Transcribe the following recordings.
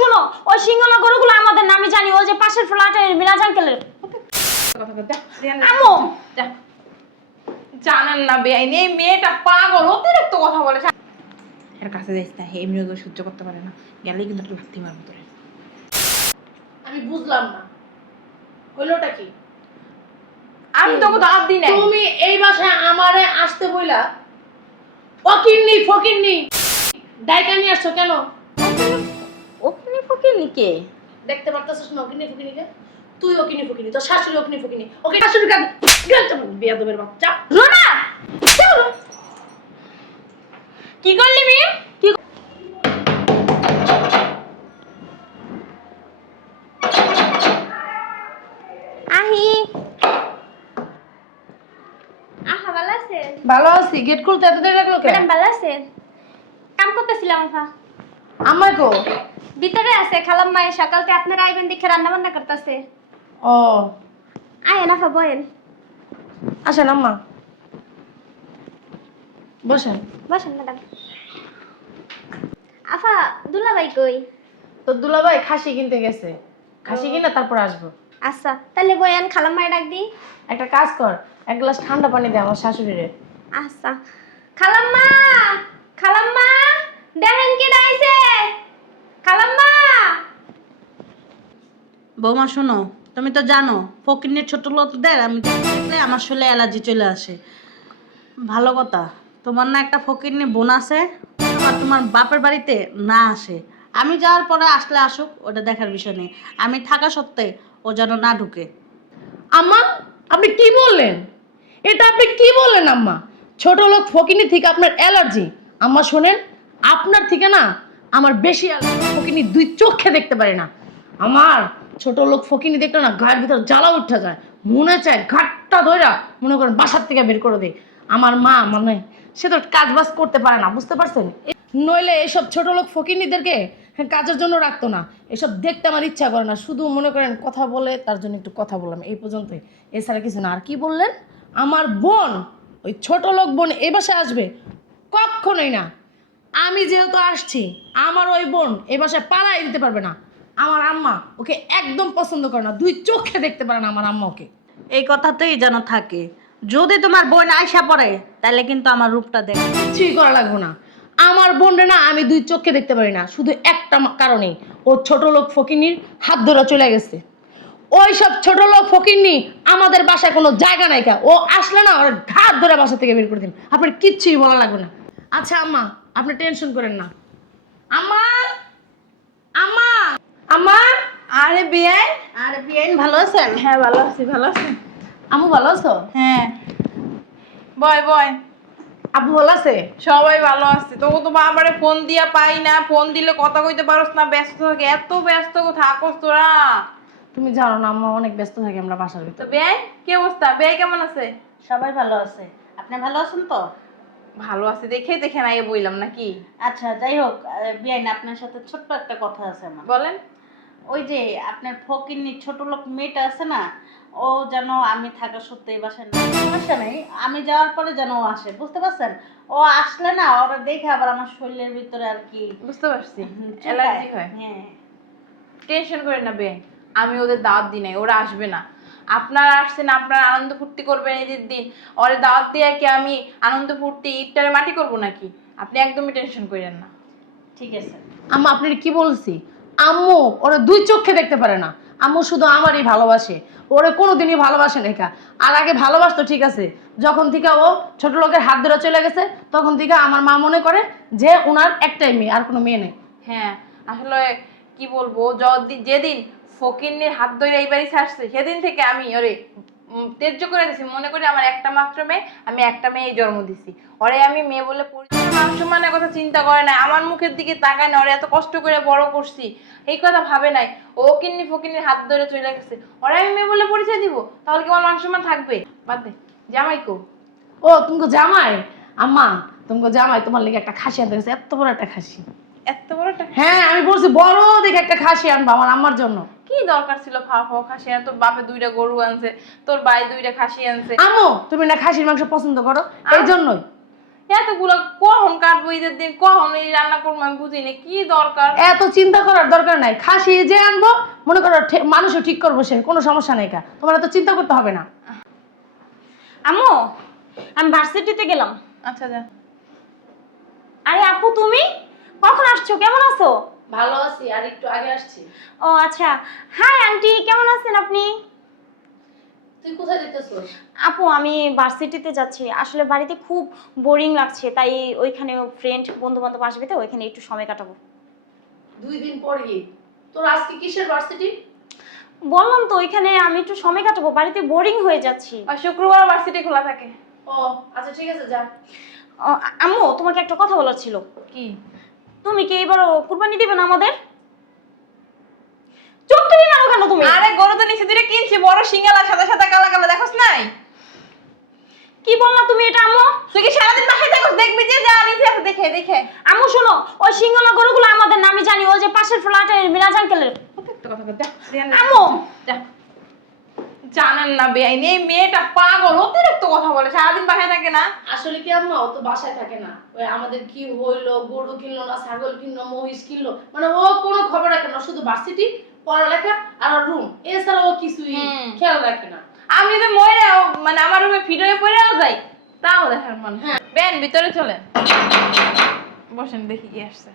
শোনো ওই সিঙ্গলা গরুগুলো আমাদের না, আমি জানি ওই যে পাশের ফ্ল্যাটের মিরাজ আঙ্কেলের। আম্মু জানেন না বেআইনি এই মেয়েটা পাগল, অতিরিক্ত কথা বলে। এর কাছে যাইস না, এমনিও তো সহ্য করতে পারে না, গেলেই কিন্তু একটা লাথি মারবো তোরে। আমি বুঝলাম না হইলোটা কি? আমি তোকে দাঁত দিই না। তুমি এই বাসায় আমারে আসতে বইলা ফকিন্নি ডাইকা নিয়ে আসছো কেন? ওখানে ফকির কে? দেখতে পারতেছিস না ফকিনিকে? তুই ফকিনি, তোর শাশুড়ি ফকিনি। ওকে শাশুড়ির কাছে গেলতে বেয়াদবের বাচ্চা। রোনা কি করলি মিম? কি আহি আহা ভালো আছে? ভালো আছি। গেট খুলতে এত দেরি লাগলো কেন? ম্যাডাম ভালো আছে? কাম করতেছিলাম আফা। আমার গো ভিতরে আছে খালাম মায়ের, সকালতে আপনারা আইবেন দেখে রান্না বান্না করতেছে। ও আয়েন আফা বয়েন। আসেন আম্মা বসেন। বসেন ম্যাডাম। আফা দুলাভাই কই? তো দুলাভাই খাসি কিনতে গেছে, খাসি কিনে তারপর আসবো। আচ্ছা তাহলে বয়েন, খালাম মায়ের ডাক দিই। একটা কাজ কর, এক গ্লাস ঠান্ডা পানি দে আমার শাশুড়িরে। আচ্ছা খালাম্মা, খালাম্মা দেখেন কি ডাইছে, খালাম্মা। বৌমা শোনো, তুমি তো জানো ফকিন্নির ছোট লোকদের আমি দেখলে আমার শরীরে অ্যালার্জি চলে আসে। ভালো কথা, তোমার না একটা ফকিন্নি বোন আছে, আবার তোমার বাপের বাড়িতে না আসে। আমি যাওয়ার পরে আসলে আসুক, ওটা দেখার বিষয় নেই। আমি থাকা সত্ত্বে ও যেন না ঢুকে। আম্মা আপনি কি বললেন? এটা আপনি কি বললেন আম্মা? ছোট লোক ফকিনি থেকে আপনার অ্যালার্জি? আম্মা শোনেন, আপনার থেকে না আমার বেশি অ্যালার্জি। ফকিনি দুই চোখে দেখতে পারে না। আমার ছোট লোক ফকিনি দেখলে না গায়ের ভিতর জ্বালা উঠে যায়, মনে চায় ঘাটটা ধইরা মনে করেন বাসার থেকে বের করে দেয়। আমার মা মানে সে তো কাজ বাজ করতে পারে না, বুঝতে পারছেন? নইলে এইসব ছোট লোক ফকিনিদেরকে কাজের জন্য রাখতো না। এসব দেখতে আমার ইচ্ছা করে না, শুধু মনে করেন কথা বলে তার জন্য একটু কথা বললাম, এই পর্যন্তই, এছাড়া কিছু না। আর কি বললেন? আমার বোন, ওই ছোট লোক বোন এ বাসায় আসবে? কখনোই না। আমি যেহেতু আসছি, আমার ওই বোন এ বাসায় পালাই দিতে পারবে না। আমার আম্মা ওকে একদম পছন্দ করে না, দুই চোখে দেখতে পারে না আমার আম্মা ওকে। এই কথাতেই যেন থাকে, যদি তোমার বোন আয়সা পড়ে তাহলে কিন্তু আমার রূপটা দেখ। কিছুই করা লাগবে না। আমার বোনরে না আমি দুই চোখে দেখতে পারি না, শুধু একটা কারণেই, ও ছোট লোক ফকিন্নির হাত ধরে চলে গেছে। ওই সব ছোট লোক ফকিন্নি আমাদের বাসায় কোনো জায়গা নাই কা। ও আসলে না ওর ঘাট ধরে বাসা থেকে বের করে দিন, আপনার কিচ্ছুই বলা লাগবে না। আচ্ছা আম্মা আপনি টেনশন করেন না। আম্মা, আম্মা, আম্মা। আরে বেআই, আরে বিয়াইন ভালো আছেন? হ্যাঁ ভালো আছি, ভালো আছি। আম্মু ভালো আছো? হ্যাঁ। বয় বয়। আব্বু ভালো আছে? সবাই ভালো আছে। তোকে তো বাবারে ফোন দিয়া পাই না, ফোন দিলে কথা কইতে পারোস না, ব্যস্ত থাকে। এত ব্যস্ত থাকোস তোরা? তুমি জানো না আম্মা অনেক ব্যস্ত থাকি আমরা বাসার তো ভিতর। বেআই কি অবস্থা? বেআই কেমন আছে? সবাই ভালো আছে। আপনি ভালো আছেন তো? ভালো আছে দেখে নাই বইলাম নাকি। আচ্ছা যাই হোক, বিয়াইন আপনার সাথে ছোট্ট একটা কথা আছে আমার। বলেন। ওই যে আপনার ফকিন্নি ছোট লোক মেয়েটা আছে না, ও যেন আমি থাকা সত্ত্বেই বাসায় না, সমস্যা নেই, আমি যাওয়ার পরে যেন ও আসে, বুঝতে পারছেন? ও আসলে না ওরা দেখে আবার আমার শরীরের ভিতরে আর কি বুঝতে পারছি, চুলকায়। অ্যালার্জি হয়। হ্যাঁ। টেনশন করেন না বেআই, আমি ওদের দাওয়াত দিই নাই, ওরা আসবে না। আপনারা আসছেন, আপনারা আনন্দ ফুর্তি করবেন ঈদের দিন, ওরে দাওয়াত দিয়ে কি আমি আনন্দ ফুর্তি ইটটারে মাটি করব নাকি? আপনি একদমই টেনশন করেন না। ঠিক আছে। আম্মা আপনার কি বলছি? আম্মু ওরা দুই চোখে দেখতে পারে না। আম্মু শুধু আমারই ভালোবাসে, ওরে কোনোদিনই ভালোবাসে না। আর আগে ভালোবাসতো ঠিক আছে, যখন থেকে ও ছোট লোকের হাত ধরে চলে গেছে তখন থেকে আমার মা মনে করে যে ওনার একটাই মেয়ে, আর কোনো মেয়ে নেই। হ্যাঁ আসলে কি বলবো, যেদিন ফকিন্নির হাত ধরে এই বাড়ি ছাড়ছে সেদিন থেকে আমি ওরে ত্যায্য করে দিছি, মনে করি আমার একটা মাত্র মেয়ে, আমি একটা মেয়ে জন্ম দিছি। ওরে আমি মেয়ে বলে পরিচয়, মান সম্মানের কথা চিন্তা করে নাই, আমার মুখের দিকে তাকায় না, ওরে এত কষ্ট করে বড় করছি এই কথা ভাবে নাই। ও কিন্নি ফকিন্নির হাত ধরে চলে গেছে, ওরে আমি মেয়ে বলে পরিচয় দিব, তাহলে কি আমার মান সম্মান থাকবে? বাদ দে। জামাই কো? ও তুমি জামাই? আম্মা তুমি জামাই তোমার লেগে একটা খাসি আনতে গেছে, এত বড় একটা খাসি। এত বড় একটা? হ্যাঁ আমি বলছি বড় দেখে একটা খাসি আনবা আমার আম্মার জন্য। কি দরকার ছিল ফাও খাসি? তোর বাপে দুইটা গরু আনছে, তোর ভাই দুইটা খাসি আনছে। আম্মু তুমি না খাসির মাংস পছন্দ করো, এই জন্যই। এতগুলো কখন কাটবো ঈদের দিন, কখন এই রান্না করবো আমি বুঝি না, কি দরকার? এত চিন্তা করার দরকার নাই, খাসি যে আনবো মনে করো মানুষও ঠিক করবো, সে কোনো সমস্যা নেই। কা তোমার এত চিন্তা করতে হবে না। আম্মু আমি ভার্সিটিতে গেলাম। আচ্ছা যা। আরে আপু তুমি কখন আসছো, কেমন আছো? ভালো আছি, আর একটু আগে আসছি। ও আচ্ছা, হাই আন্টি, কেমন আছেন আপনি? তুই কোথায় যেতেছিস? আপু আমি ভার্সিটিতে যাচ্ছি, আসলে বাড়িতে খুব বোরিং লাগছে, তাই ওইখানে ফ্রেন্ড বন্ধু বান্ধব আসবে তো ওইখানে একটু সময় কাটাবো। 2 দিন পরই তোর আজকে কিসের ভার্সিটি? বললাম তো ওইখানে আমি একটু সময় কাটাবো, বাড়িতে বোরিং হয়ে যাচ্ছি। আর শুক্রবার ভার্সিটি খোলা থাকে। ও আচ্ছা ঠিক আছে, যা। আম্মু তোমাকে একটা কথা বলার ছিল। কি? তুমি কি এবারও কুরবানি দিবে না আমাদের? চুপ তুমি না কেন তুমি? আরে গরু তো নিচে দিয়ে কিনছি, বড় সিঙ্গালা সাদা সাদা কালা কালা, দেখোস নাই? কি বললা তুমি এটা আম্মু? তুই কি সারাদিন বাসায় থাকোস, দেখবি যে যা নিচে আছে দেখে দেখে। আম্মু শোনো, ওই সিঙ্গলা গরুগুলো আমাদের না, আমি জানি, ওই যে পাশের ফ্ল্যাটে মিরাজ আঙ্কেলের। একটা কথা বল, যা। আম্মু যা। জানেন না বেআইনি, এই মেয়েটা পাগল, অতিরিক্ত কথা বলে, সারাদিন বাসায় থাকে না। আসলে কি আম্মা, ও তো বাসায় থাকে না। ওই আমাদের কি হইলো, গরু কিনলো না ছাগল কিনলো মহিষ কিনলো, মানে ও কোনো খবর রাখে না, শুধু ভার্সিটি পড়ালেখা আর রুম, এছাড়া ও কিছুই খেয়াল রাখে না। আমি যদি মরেও মানে আমার রুমে ফিট হয়ে পড়েও যাই, তাও দেখার মন। হ্যাঁ। বেন ভিতরে চলে বসেন, দেখি কি আসছে।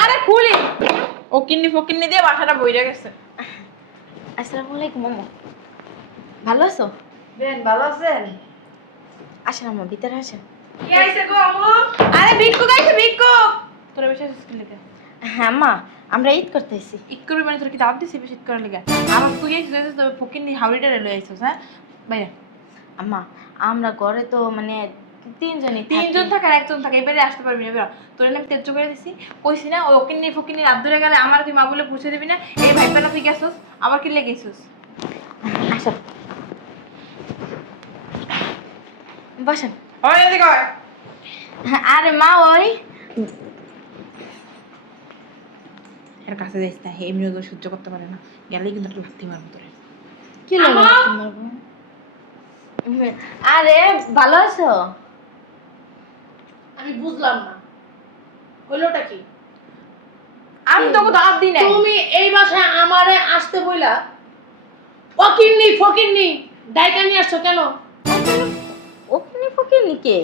আরে খুলি, ও কিন্নি ফকিন্নি দিয়ে বাসাটা বইরে গেছে। আসসালামু আলাইকুম আম্মু, ভালো আছো? বেন ভালো আছেন? আসেন আম্মু, ভিতরে আসেন। কি আইছে গো আম্মু? আরে ভিক্ষুক আইছে, ভিক্ষুক। তোরা বেশি স্কুল লিখে হ্যাঁ মা, আমরা ঈদ করতেছি। ঈদ করবি মানে তোর কি দাওয়াত দিছিস বেশি ঈদ করার লিগে? আমার তুই আইছিস তবে ফকিন্নি হাউড়িটা রেলে আইছিস, হ্যাঁ বাইরে। আম্মা আমরা ঘরে তো মানে তিনজনই থাকি। তিনজন থাকে আর একজন থাকে, এবারে আসতে পারবি না। এবার তোর আমি তেজ্য করে দিছি, কইছি না ওই ওকিন্নি ফকিন্নি রাত ধরে গেলে আমার তুই মা বলে পুষে দিবি না। এই ভাইপানা তুই গেছিস, আবার কি লেগেছিস? আসো বসেন। হয় এদিকে হয়। আরে মা ওই এর কাছে যাইস না, এমনিও তো সহ্য করতে পারে না, গেলেই কিন্তু একটা লাথি মারবো তোরে। কি লাগে তোমার? আরে ভালো আছো? আমি বুঝলাম না, হইলোটা কি? আমি তোকে দাওয়াত দিই না। তুমি এই বাসায় আমারে আসতে বইলা অকিন্নি ফকিন্নি ডাইকা নিয়ে আসছো কেন? ওখানে ফকিরনি কে?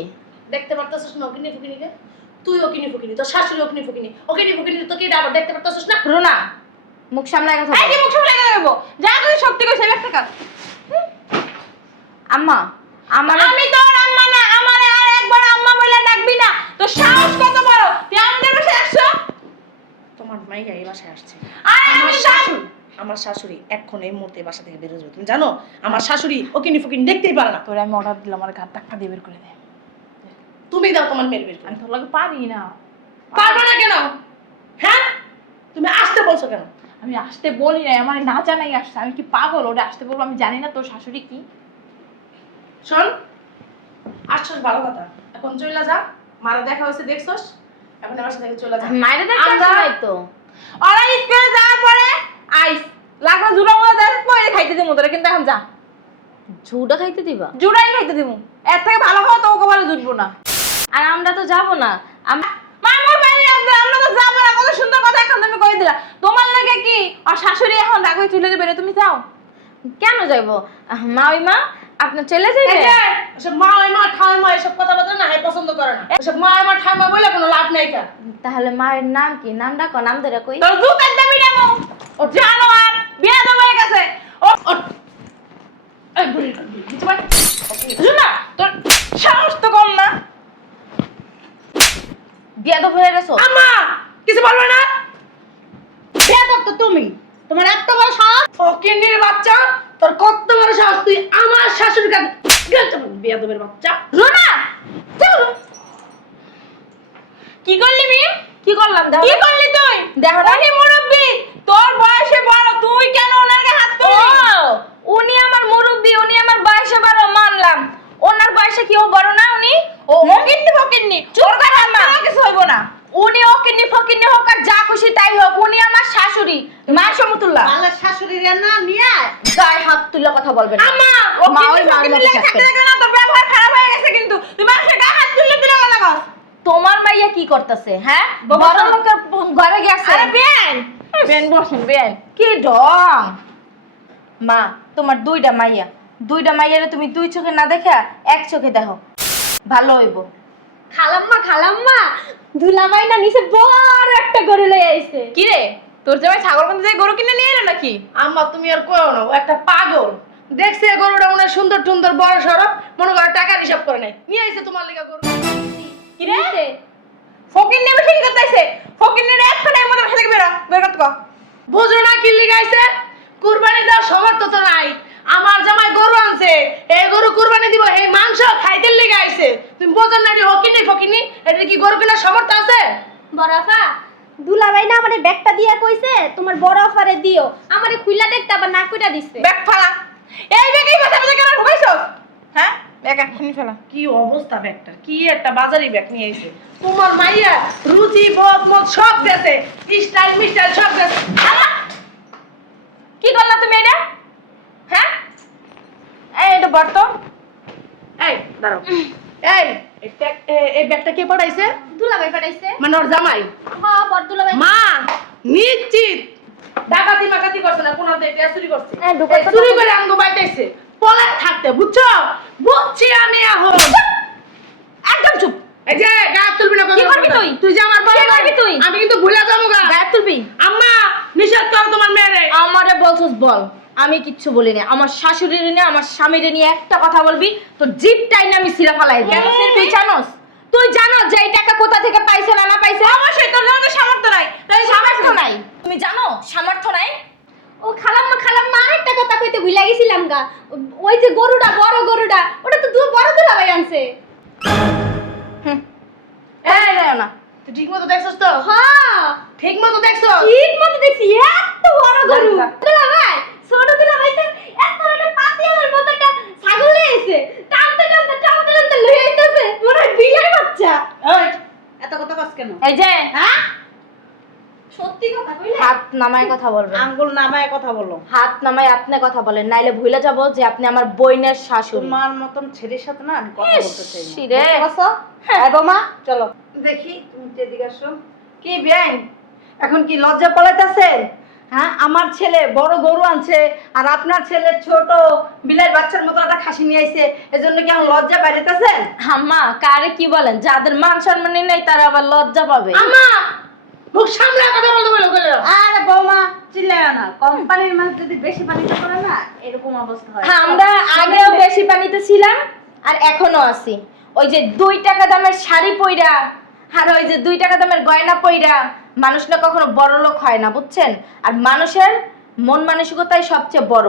দেখতে পারতেছিস না অকিন্নি ফকিন্নিকে? তুই অকিন্নি ফকিন্নি, তোর শাশুড়ি অকিন্নি ফকিন্নি, অকিন্নি ফকিন্নি তো কি আবার দেখতে পারতেছিস না? রুনা মুখ সামলায় কথা এই বল। যে মুখ সামনে লাগা দেবো, যা তুই সত্যি কইছিস একটা কাজ। আম্মা আমার আমি তোর আম্মা না, আমারে আর একবার আম্মা বলে ডাকবি না। তোর সাহস কত বড়, তুই আমাদের বাসায় আসছো? তোমার মাইয়া এই বাসায় আসছে। আরে আমি আমার শাশুড়ি, আমার শাশুড়ি এখন এই মুহূর্তে এই বাসা থেকে বের হয়ে যাবে, তুমি জানো? আমার শাশুড়ি অকিন্নি ফকিন্নি দেখতেই পারে না। তোরে আমি অর্ডার দিলাম, আমার ঘাট ধাক্কা দিয়ে বের করে দে। তুমি দাও তোমার মেয়ের বের করে। আমি তোর লাগে পারি না। পারবে না কেন? হ্যাঁ তুমি আসতে বলছো কেন? আমি আসতে বলি না, আমার না জানাই আসছে। আমি কি পাগল ওটা আসতে বলবো? আমি জানি না তোর শাশুড়ি কি। শোন, আসছস ভালো কথা, এখন চলে যা। মারা দেখা হয়েছে দেখছস, এখন আমার সাথে চলে যা। মায়ের দেখতে আমরা- আসো নাই তো। ওরা ঈদ করে যাওয়ার পরে আইস লাগলো জুড়া মুড়া দেখ পরে খাইতে দিমু তোরে, কিন্তু এখন যা। ঝুটা খাইতে দিবা? জুড়াই খাইতে দিমু, এর থেকে ভালো খাওয়া তোকে বলে জুটবো না। আর আমরা তো যাব না। মামুর বাড়ি আসবে, আমরা তো যাবো না। কত সুন্দর কথা এখন তুমি কই দিলা। তোমার লাগে কি আর শাশুড়ি এখন রাগ হয়ে চলে যাবে রে, তুমি যাও। কেন যাইবো? মা ওই মা আপনার চলে যাইবে? এই যে, এসব মা ওই মা ঠাই মা এসব কথাবার্তা না হাই পছন্দ করে না। এসব মা ওই মা ঠাই মা বলে কোনো লাভ নাই কা। তাহলে মায়ের নাম কি? নাম ডাকো, নাম ধরে কই। তোর জুতার দাবি নেবো। ও জানো আর বিয়া তো হয়ে গেছে। ও এই বুড়ি কিছু বল। জুনা তোর সাহস তো কম না। বিয়া তো হয়ে গেছো? আম্মা কিছু বলবে না? বেয়াদব তো তুমি, তোমার এত বড় সাহস! ফকিন্নির বাচ্চা, তোর কত বড় সাহস, তুই আমার শাশুড়ির কাছে গেলতে পারবি? বেয়াদবের বাচ্চা। রুনা চল। কি করলি মিম? কি করলাম? কি করলি তুই? দেখো না। উনি মুরব্বি, তোর বয়সে বড়, তুই কেন ওনার গায়ে হাত ও তুললি? উনি আমার মুরব্বি, উনি আমার বয়সে বড় মানলাম। ওনার বয়সে কি ও বড় না? উনি ও মকিন্নি ফকিন্নি, তোর গায়ে হাত তোলা কিছু হইব না। উনি ওকিন্নি ফকিন্নি হোক আর যা খুশি তাই হোক, উনি আমার শাশুড়ি, মার সমতুল্লাহ। বাংলার শাশুড়ির না নিয়ে গায়ে হাত তুলে কথা বলবেন না। আম্মা মা ওই মার মধ্যে ফকিন্নি লেগে থাকবে থাকতে না। লাগে না, তোর ব্যবহার খারাপ হয়ে গেছে তোমার মাইয়া কি করতেছে? হ্যাঁ, বড় লোকের ঘরে গেছে। আরে বেন বেন বসেন বেন, কি ঢং। মা তোমার দুইটা মাইয়ারে তুমি দুই চোখে না দেখা এক চোখে দেখো, ভালো হইব। খালাম্মা দুলাভাই না নিচে বড় একটা গরু লই আইছে। কি রে তোর জামাই ছাগল কিনতে যাই গরু কিনে নিয়ে এলো নাকি? আম্মা তুমি আর কইও না, ও একটা পাগল। দেখছে গরুটা মনে হয় সুন্দর টুন্দর বড় সড়ো, মনে করে টাকা হিসাব করে নাই, নিয়ে আইছে তোমার লিগা গরু। কি রে ফকির নেবে ঠিক করতেছে, ফকির নেবে একটা টাইম মতো থেকে বের করতে কও। বুঝো না কি লিগাইছে? কুরবানি দেওয়ার সমর্থ তো নাই। আমার জামাই গরু আনছে, এই গরু কুরবানি দিব, এই মাংস খাইতে লিগাইছে। তুমি বোঝো না এটি ফকিনি, এটা কি গরু কেনার সমর্থ আছে? বড়াফা দুলাভাই না আমারে ব্যাগটা দিয়া কইছে তোমার বড় অফারে দিও, আমারে খুইলা দেখতে আবার না কইটা দিছে। ব্যাগ ফালা, এই ব্যাগেই বসে বসে কেন ঢুকাইছস? হ্যাঁ ব্যাগ এখনই ফেলা। কি অবস্থা ব্যাগটার, কি একটা বাজারি ব্যাগ নিয়ে আইছে। তোমার মাইয়া রুচি বদ মদ সব দেশে, স্টাইল মিস্টাইল সব দেশে। কি করলা তুমি এটা? হ্যাঁ এটা বর্ত। এই দাঁড়াও, এই এই ব্যাগটা কে পাঠাইছে? দুলাভাই পাঠাইছে। মানে ওর জামাই? হ্যাঁ বড় দুলাভাই। মা নিশ্চিত ডাকাতি মাকাতি করছে না, কোন এটা চুরি করছে। হ্যাঁ, ঢুকাইতে এই চুরি করে আমগো বাইতেছে পলা থাকতে, বুঝছো? বুঝছি আমি এখন। একদম চুপ। এই যে গায়ে তুলবি না। কি করবি তুই? তুই যে আমার বড় কি করবি তুই? আমি কিন্তু ভুলে যাবো গা। গায়ে তুলবি? আম্মা নিষেধ করো তোমার মেয়েরে। আমারে বলছস বল, আমি কিচ্ছু বলি না। আমার শাশুড়ির নিয়ে আমার স্বামীর নিয়ে একটা কথা বলবি তো জিপটাই না আমি সিরা ফালাই দেব। কেন তুই জানোস? তুই জানো যে এই টাকা কোথা থেকে পাইছে না পাইছে? অবশ্যই তোর জন্য তো সামর্থ্য নাই। তাই সামর্থ্য নাই। তুমি জানো সামর্থ্য নাই? ও খালাম্মা আরেকটা কথা কইতে ভুলে গেছিলাম গা। ওই যে গরুটা বড় গরুটা ওটা তো বড় দুলাভাই আনছে। এই দেও না। তুই ঠিক মতো দেখছস তো? হ্যাঁ ঠিক মতো দেখছস? ঠিক মতো দেখছি, এত বড় গরু। যা। দুলাভাই ছোট দুলাভাই তো এত একটা পাতিয়ালের মতো একটা ছাগল নিয়ে এসে টানতে লয়ে আইতাছে মনে হয় বিয়ের বাচ্চা। ওই এত কথা কস কেন? এই যে হ্যাঁ সত্যি কথা কইলে হাত নামায় কথা বলবেন। আঙ্গুল নামায় কথা বলো। হাত নামায় আপনি কথা বলেন, নাইলে ভুলে যাব যে আপনি আমার বইনের শাশুড়ি। তোমার মতন ছেলের সাথে না আমি কথা বলতে চাই না। শিরে। বুঝতে পারছো? এই বোমা চলো। দেখি তুমি এদিকে আসো। কি বেআইন, এখন কি লজ্জা পালাইতেছেন? হ্যাঁ, আমার ছেলে বড় গরু আনছে আর আপনার ছেলে ছোট বিলাই বাচ্চার মতো একটা খাসি নিয়ে আইছে, এজন্য কি এখন লজ্জা পাইতেছেন? আম্মা কারে কি বলেন? যাদের মান সম্মানই নেই তারা আবার লজ্জা পাবে। আম্মা মুখ সামলে কথা বলতে বলে গেল। আরে বৌমা চিল্লায় না, কোম্পানির মাছ যদি বেশি পানিতে করে না এরকম অবস্থা হয়। হ্যাঁ, আমরা আগেও বেশি পানিতে ছিলাম আর এখনো আছি। ওই যে 2 টাকা দামের শাড়ি পইরা আর ওই যে 2 টাকা দামের গয়না পইরা মানুষ না কখনো বড় লোক হয় না, বুঝছেন? আর মানুষের মন মানসিকতাই সবচেয়ে বড়।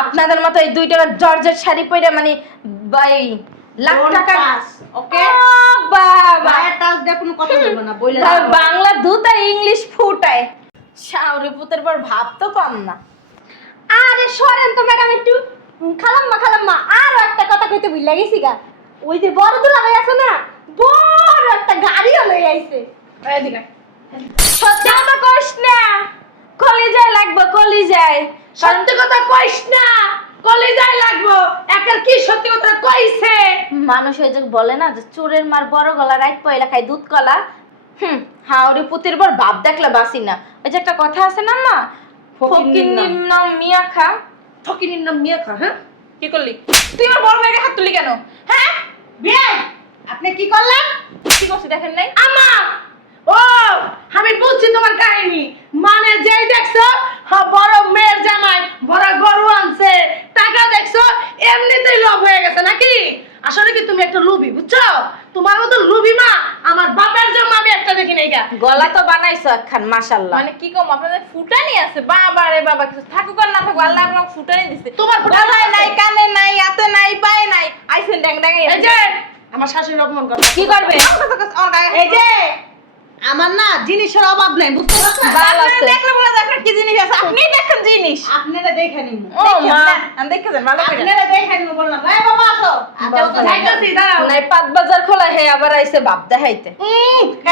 আপনাদের মতো এই 2 টাকার জর্জেট শাড়ি পইরা মানে ভাই লাখ টাকা। ওকে ও বাবা, গায়ে টাচ দিয়ে কোনো কথা বলবো না, বইলে ভাই বাংলা দুটাই ইংলিশ ফুটায়। শাওরি পুতের পর ভাব তো কম না। আরে সরেন তো ম্যাডাম একটু। খালাম্মা আরো একটা কথা কইতে ভুল লাগেছি গা। ওই যে বড় দুলাভাই আছে না, বড় একটা গাড়িও লই আইছে। এদিকে সত্যি কথা কইস না, কলিজায় লাগবে কলিজায়। সত্যি কথা কইস না, কলিজায় লাগবো। একার কি সত্যি কথা কইছে? মানুষ ওই যে বলে না যে চোরের মার বড় গলা রাইত পয়লা খাই দুধ কলা। হাওড়ি পুতির পর বাপ দেখলে বাসি না। ওই যে একটা কথা আছে না মা, ফকিন্নির নাম মিয়া খা। ফকিনির নাম মিয়া খা। হ্যাঁ কি করলি তুই? আমার বড় মেয়েকে হাত তুলি কেন? হ্যাঁ বিয়ে আপনি কি করলেন? কি করছিস দেখেন নাই? আমা ও আমি বুঝছি তোমার কাহিনী। মানে যেই দেখছো বড় মেয়ের জামাই বড় গরু আনছে, টাকা দেখছো এমনিতেই লোভ হয়ে গেছে নাকি? আসলে কি তুমি একটা লোভী, বুঝছো? তোমার মতো লোভী মা আমার বাপের জন্য আমি একটা দেখি নাই গা। গলা তো বানাইছো একখান মাশাআল্লাহ। মানে কি কম আপনাদের ফুটানি আছে? বাবা রে বাবা, কিছু থাকুক আর না থাকুক আল্লাহ আপনাকে ফুটানি দিছে। তোমার ফুটানি গলায় আছে? নাই, কানে নাই, হাতে নাই, পায়ে নাই, আইছেন ড্যাং ড্যাং। এই যে আমার শাশুড়ি অপমান করে। কি করবে? এই যে আমার না জিনিসের অভাব নেই, বুঝতে পারছেন? ভালো আছে। দেখলে বলে দেখেন কি জিনিস আছে। আপনি দেখেন জিনিস। আপনারা দেখে নিন। ও মা, দেখেছেন ভালো করে। আপনারা দেখে নিন বললাম। এই বাবা আসো। যাইতাছি, দাঁড়াও। নাই পাত বাজার খোলা হে আবার আইছে বাপ দেখাইতে।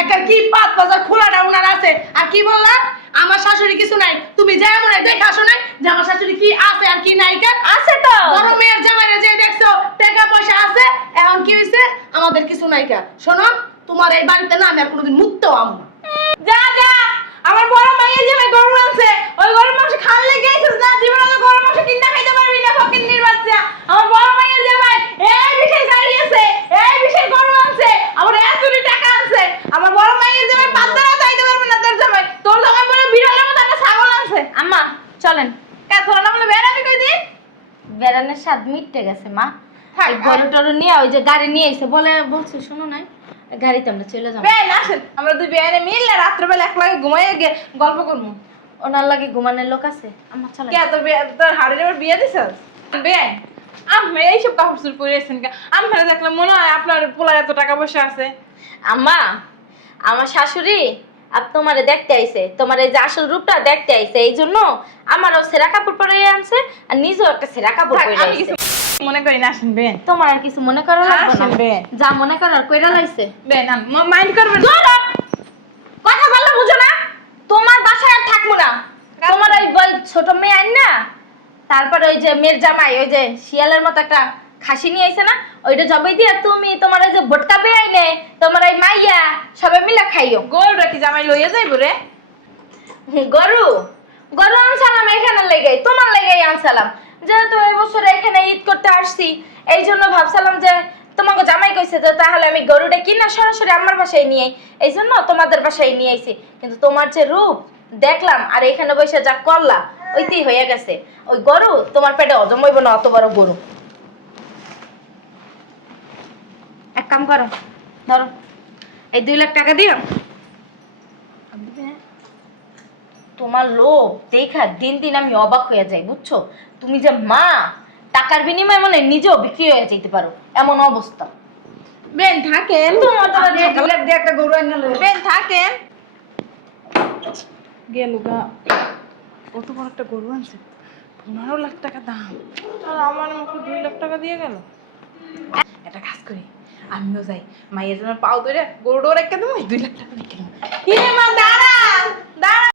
একটা কি পাত বাজার খোলাটা উনার আছে। আর কি বললাম আমার শাশুড়ি কিছু নাই? তুমি যাই মনে হয় দেখে আসো নাই যে আমার শাশুড়ি কি আছে আর কি নাই? কা আছে তো। বড় মেয়ের জামাইরে যে দেখছো টাকা পয়সা আছে, এখন কি হইছে? আমাদের কিছু নাই। কা শোনো, তোমার এই বাড়িতে না আমি আর কোনোদিন মুততেও আমো না। যা যা, আমার বড় মাইয়ের জামাই গরু আনছে, ওই গরুর মাংস খাওয়ার লেগে গেছিস না, জীবনে তো গরুর মাংস কিনা খাইতে পারবি না ফকিন্নির বাচ্চা। আমার বড় মাইয়ের জামাই এই বিশাল গাড়ি আছে, এই বিশাল গরু আনছে, আমার এতটি টাকা আছে। আমার বড় মাইয়ের জামাই পাঁচদারা চাইতে পারবে না তোর জামাই, তোর জামাই বলে বিড়ালের মতো একটা ছাগল আনছে। আম্মা চলেন, কে তোর না বলে বেড়াবি কই দিন? বেড়ানোর স্বাদ মিটতে গেছে মা। থাক, এই গরু টরু নিয়ে ওই যে গাড়ি নিয়ে এসে বলছি শুনো নাই, গাড়িতে আমরা চলে যাবো। বেন আসেন, আমরা দুই বেয়ানে মিললে রাত্রেবেলা এক লাগে ঘুমাইয়ে গিয়ে গল্প করবো। ওনার লাগে ঘুমানোর লোক আছে, আম্মা চলেন। কে তোর তোর হাড়ির এবার বিয়ে দিছিস? বেন আমি এইসব কাপড় চুল পরে এসেছেন কে? আমি ফেলে দেখলাম মনে হয় আপনার পোলার এত টাকা পয়সা আছে। আম্মা, আমার শাশুড়ি আর তোমারে দেখতে আইছে, তোমার এই যে আসল রূপটা দেখতে আইছে, এই জন্য আমারও সেরা কাপড় পরে আনছে আর নিজেও একটা সেরা কাপড় থাক, পরে আমি আইছে। কিছু মনে করি না, আসেন বেন। তোমার আর কিছু মনে করা লাগবে না, আসেন বেন। যা মনে করার কইরা লাইছে। বেন মাইন্ড করবেন না। কথা বললে বুঝো না, তোমার বাসায় আর থাকবো না। তোমার ওই ছোট মেয়ে আইন না, তারপরে ওই যে মেয়ের জামাই ওই যে শিয়ালের মতো একটা খাসি নিয়ে আইছে না, ওইটা জবাই দিয়া তুমি তোমার ওই যে ভটকা পেয়ে আইনে তোমার ওই মাইয়া সবাই মিলে খাইও। গোলটা কি জামাই লইয়া যাইবো রে? গরু গরু আনসালাম এখানে লেগে, তোমার লেগেই আনসালাম। যেহেতু এই বছর এখানে ঈদ করতে আসছি, এই জন্য ভাবছিলাম যে তোমাকে জামাই কইছে যে তাহলে আমি গরুটা কিনা সরাসরি আমার বাসায় নিয়ে এই জন্য তোমাদের বাসায় নিয়ে আইছি। কিন্তু তোমার যে রূপ দেখলাম আর এখানে বসে যা করলা, ওইতেই হয়ে গেছে। ওই গরু তোমার পেটে হজম হইব না, অত বড় গরু। এক কাম করো, ধরো এই 2 লাখ টাকা দিও। তোমার লোভ দেখা দিন দিন আমি অবাক হয়ে যাই, বুঝছো? তুমি যে মা, টাকার বিনিময়ে মনে হয় নিজেও বিক্রি হয়ে যেতে পারো, এমন অবস্থা। বেন থাকেন, তোমার তো আপনি 2 লাখ দিয়ে একটা গরু আইনা লইয়া বেন থাকেন। গেল গা, কত বড় একটা গরু আনছে, 15 লাখ টাকা দাম, আর আমার মাত্র 2 লাখ টাকা দিয়ে গেল। একটা কাজ করি, আমিও যাই মায়ের জন্য পাও ধরে গরুটা রেখে দেবো, 2 লাখ টাকা রেখে দেবো। কি রে মা, দাঁড়া দাঁড়া।